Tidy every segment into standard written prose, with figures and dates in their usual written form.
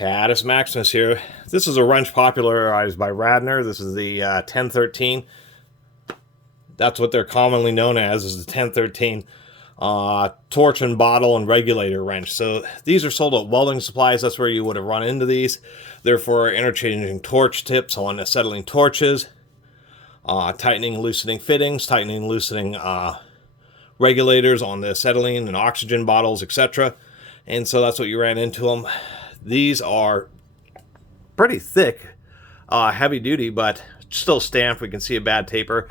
Catus Maximus here. This is a wrench popularized by Radnor. This is the 1013. That's what they're commonly known as, is the 1013 torch and bottle and regulator wrench. So these are sold at welding supplies. That's where you would have run into these. They're for interchanging torch tips on acetylene torches, tightening and loosening fittings, tightening and loosening regulators on the acetylene and oxygen bottles, etc. And so that's what you ran into them. These are pretty thick, heavy duty, but still stamped. We can see a bad taper.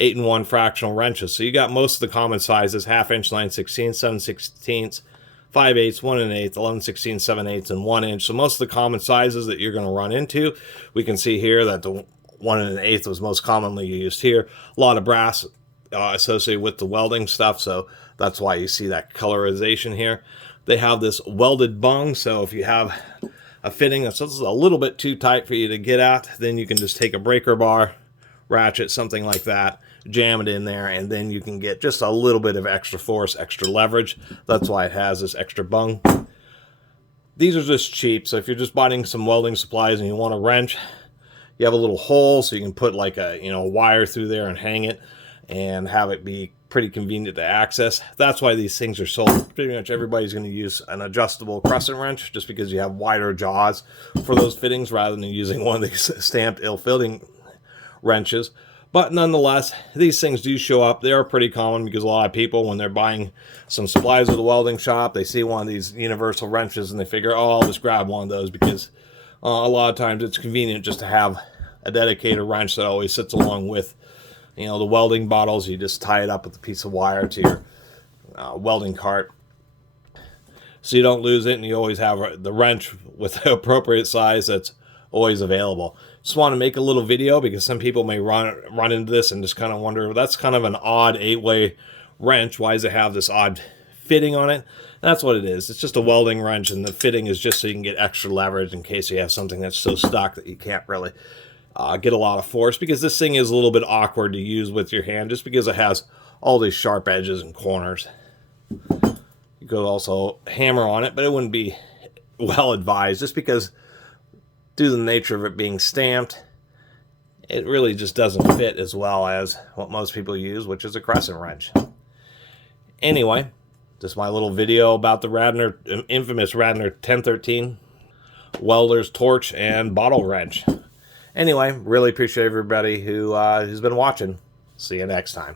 8-in-1 fractional wrenches. So you got most of the common sizes: 1/2 inch, 9/16, 7/16, 5/8, 1 1/8, 11/16, 7/8, and 1 inch. So most of the common sizes that you're going to run into, we can see here that the 1 1/8 was most commonly used here. A lot of brass associated with the welding stuff, so that's why you see that colorization here. They have this welded bung, so if you have a fitting that's a little bit too tight for you to get at, then you can just take a breaker bar, ratchet, something like that, jam it in there, and then you can get just a little bit of extra force, extra leverage. That's why it has this extra bung. These are just cheap, so if you're just buying some welding supplies and you want a wrench, you have a little hole so you can put like a wire through there and hang it and have it be pretty convenient to access. That's why these things are sold. Pretty much everybody's going to use an adjustable crescent wrench, just because you have wider jaws for those fittings rather than using one of these stamped ill-fitting wrenches. But nonetheless, these things do show up. They are pretty common because a lot of people, when they're buying some supplies at the welding shop, they see one of these universal wrenches and they figure, oh, I'll just grab one of those, because a lot of times it's convenient just to have a dedicated wrench that always sits along with the welding bottles. You just tie it up with a piece of wire to your welding cart, so you don't lose it, and you always have the wrench with the appropriate size that's always available. Just want to make a little video because some people may run into this and just kind of wonder, that's kind of an odd 8-way wrench. Why does it have this odd fitting on it? That's what it is. It's just a welding wrench, and the fitting is just so you can get extra leverage in case you have something that's so stuck that you can't really get a lot of force, because this thing is a little bit awkward to use with your hand just because it has all these sharp edges and corners. You could also hammer on it, but it wouldn't be well advised, just because due to the nature of it being stamped, it really just doesn't fit as well as what most people use, which is a crescent wrench. Anyway, just my little video about the Radnor, infamous Radnor 1013 welder's torch and bottle wrench. Anyway, really appreciate everybody who's been watching. See you next time.